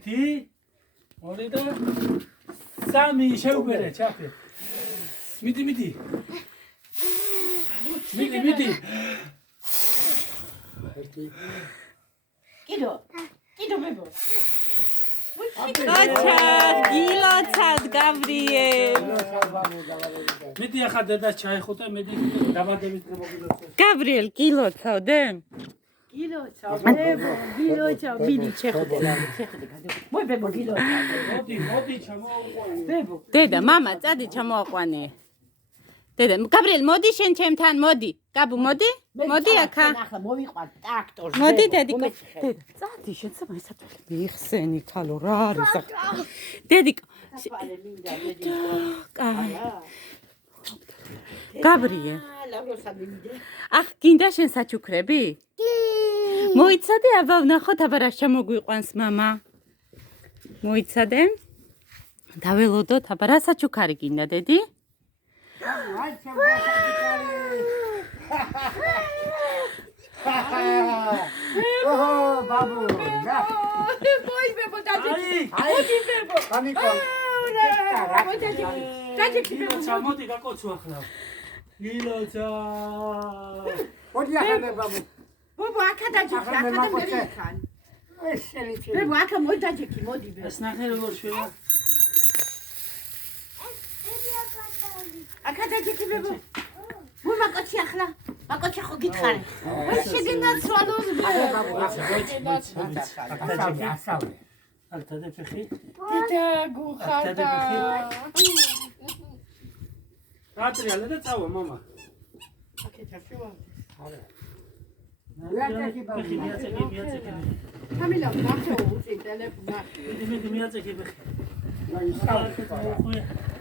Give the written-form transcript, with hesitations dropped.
Ti? Orada Sami şevbere çaktı. Midi. Midi. Kido bebo. Acha, gilotad Gabriel. Midi ახლა და ჩაიხუტა მედი დაბადებით მოგილოცე. Gabriel, gilotad. Gilo, bini chekhude. Moy bebo gilo. მოდი ჩამოუყვანე. Bebo. დედა, მამა, წადი ჩამოაყვანე. დედა, Gabriel, მოდი შენ ჩემთან, მოდი. გაბუ, მოდი? მოდი აქა. ახლა მოვიყვან ტრაქტორს. მოდი დედიკო. დედა, წადი შენ სამა ისათვალე. მიხსენი ქალო, რა არის ახლა? დედიკო. კაი. Gabriel. ახ, გინდა შენ საჩუქრები? მოიცადე, აბა ვნახოთ, აბა რა შემოგვიყვანს მამა. მოიცადე? დაველოდოთ, აბა რა საჩუქარი გინდა, დედი? Oh, babu. Moy bebo dadi. Bebo. Aniko. გილოცა მოდი გაკოცო ახლა. გილოცა. Odi ახლა babu. Bebo akha dajeki, akha da merikhan. ესენი ჩი. Bebo akha moy dajeki, modi bebo. ეს ნახე როგორ შევა. Akha dajeki bebo. Moy makotsi akhla. Makotsi kho gitkhare. Moy shegindad svalos bebo. ასავლე. ალთა და ფეხი. Deda gukhata. გატრიალა და წავა მამა. Akha shua. ფეხი მიაწეკე. Kamila, makho uzi telefona. მიაწეკე ფეხი. აი, აა